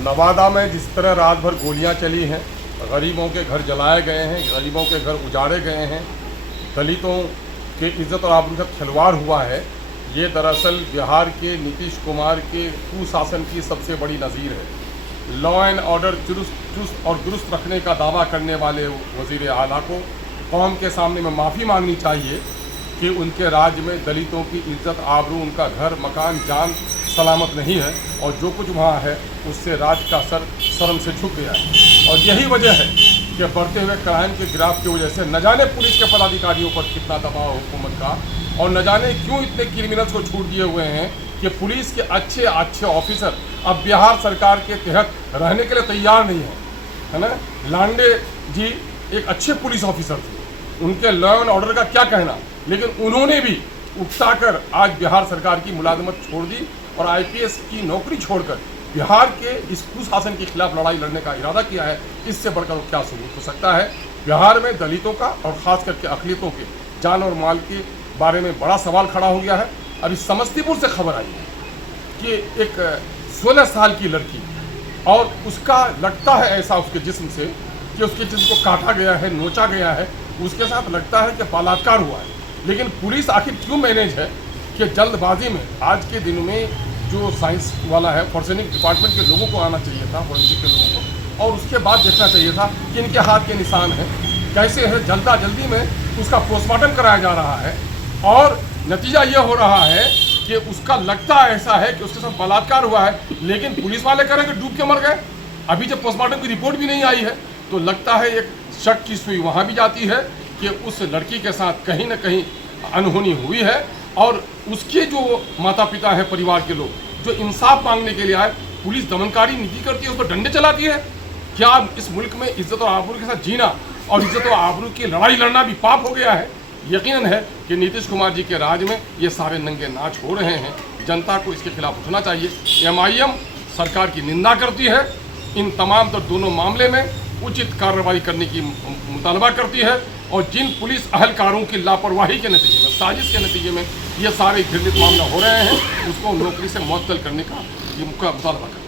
नवादा में जिस तरह रात भर गोलियां चली हैं, गरीबों के घर जलाए गए हैं, गरीबों के घर उजाड़े गए हैं, दलितों के इज्जत और आबरू के साथ खिलवाड़ हुआ है, ये दरअसल बिहार के नीतीश कुमार के कुशासन की सबसे बड़ी नज़ीर है। लॉ एंड ऑर्डर चुस्त और दुरुस्त रखने का दावा करने वाले वज़ीर आला को कौम के सामने में माफ़ी मांगनी चाहिए कि उनके राज्य में दलितों की इज्जत आबरू, उनका घर मकान जान सलामत नहीं है और जो कुछ वहाँ है उससे राज्य का सर शर्म से झुक गया है। और यही वजह है कि बढ़ते हुए क्राइम के ग्राफ की वजह से न जाने पुलिस के पदाधिकारियों पर कितना दबाव हुकूमत का, और न जाने क्यों इतने क्रिमिनल्स को छूट दिए हुए हैं कि पुलिस के अच्छे ऑफिसर अब बिहार सरकार के तहत रहने के लिए तैयार नहीं है ना। लांडे जी एक अच्छे पुलिस ऑफिसर थे, उनके लॉ एंड ऑर्डर का क्या कहना, लेकिन उन्होंने भी उकसाकर आज बिहार सरकार की मुलाजमत छोड़ दी और आईपीएस की नौकरी छोड़कर बिहार के इस कुशासन के खिलाफ लड़ाई लड़ने का इरादा किया है। इससे बढ़कर वो क्या सबूत हो सकता है। बिहार में दलितों का और ख़ास करके अक़लियतों के जान और माल के बारे में बड़ा सवाल खड़ा हो गया है। अभी समस्तीपुर से खबर आई है कि एक 16 साल की लड़की, और उसका लगता है ऐसा उसके जिस्म से कि उसके जिस्म को काटा गया है, नोचा गया है, उसके साथ लगता है कि बलात्कार हुआ है। लेकिन पुलिस आखिर क्यों मैनेज है कि जल्दबाजी में आज के दिन में जो साइंस वाला है, फॉरेंसिक डिपार्टमेंट के लोगों को आना चाहिए था, फॉरेंसिक के लोगों को, और उसके बाद देखना चाहिए था कि इनके हाथ के निशान हैं कैसे है। जल्दी में उसका पोस्टमार्टम कराया जा रहा है और नतीजा ये हो रहा है कि उसका लगता ऐसा है कि उसके साथ बलात्कार हुआ है, लेकिन पुलिस वाले कह रहे हैं कि डूब के मर गए। अभी जब पोस्टमार्टम की रिपोर्ट भी नहीं आई है तो लगता है एक शक की सुई वहाँ भी जाती है कि उस लड़की के साथ कहीं ना कहीं अनहोनी हुई है और उसके जो माता पिता हैं, परिवार के लोग जो इंसाफ मांगने के लिए आए, पुलिस दमनकारी नीति करती है, उस पर डंडे चलाती है। क्या इस मुल्क में इज्जत और आबरू के साथ जीना और इज्जत और आबरू की लड़ाई लड़ना भी पाप हो गया है? यकीनन है कि नीतीश कुमार जी के राज में ये सारे नंगे नाच हो रहे हैं। जनता को इसके खिलाफ उठना चाहिए। एमआईएम सरकार की निंदा करती है, इन तमाम दोनों मामले में उचित कार्रवाई करने की मुतालबा करती है और जिन पुलिस अहलकारों की लापरवाही के नतीजे में, साजिश के नतीजे में ये सारे घृणित मामला हो रहे हैं, उसको नौकरी से मुअत्तल करने का ये मुतालबा करती है।